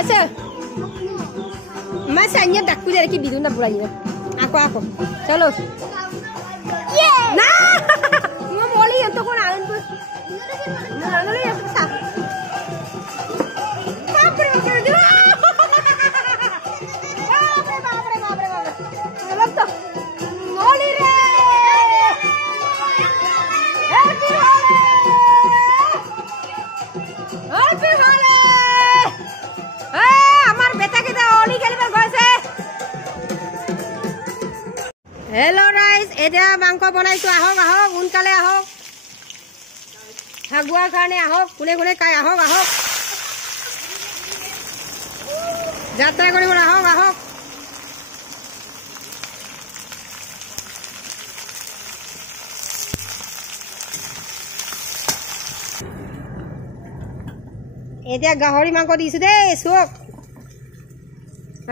আছে मैं साइनिया डाकू दे रखी बिदुन ना बुलाई है आको चलो ना मैं बोली ये तो कौन आयन पर ना ना ये तो साफ बाप रे लग तो मोली रे हैप्पी होली আমার বেটা কে ওলি খেলবে গইছে हेलो राइस এটা মাংস বনাইছো আহক উনকালে আহক হাগুয়া কারণে আহক কোনে কোনে কাই আহক যাত্রা করিব আহক এতিয়া গাহৰি মাংস দিছো দে চক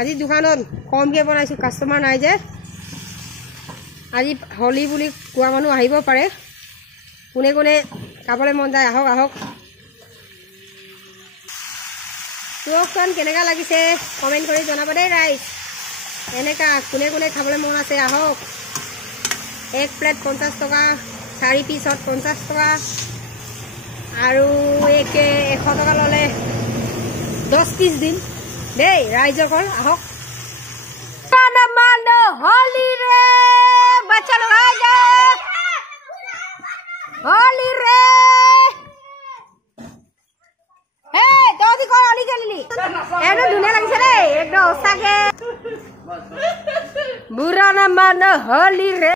আজি দোকানত কমকে বনাইছো কাস্টমাৰ নাই যে আজি হলি বুলি কোৱা মানুহ আহিব পাৰে কোনে কোনে খাবলৈ মন যায় আহক চকখন কেনেকা লাগিছে কমেন্ট কৰি জনাব দেই ৰাইজ এনেকা কোনে কোনে খাবলৈ মন আছে আহক এক প্লেট 50 টকা 4 পিছত 50 টকা আৰু একে 100 টকা ললে 10 পিস দিন দেই ৰাইজসকল আহক মান হোলি রে বাচ্চা লোক আ যা হোলি রে হে তোদি কোন হোলি খেলিলি এনে দুনিয়া লাগিছে রে একদম ওস্তাকে বুড়া না মান হোলি রে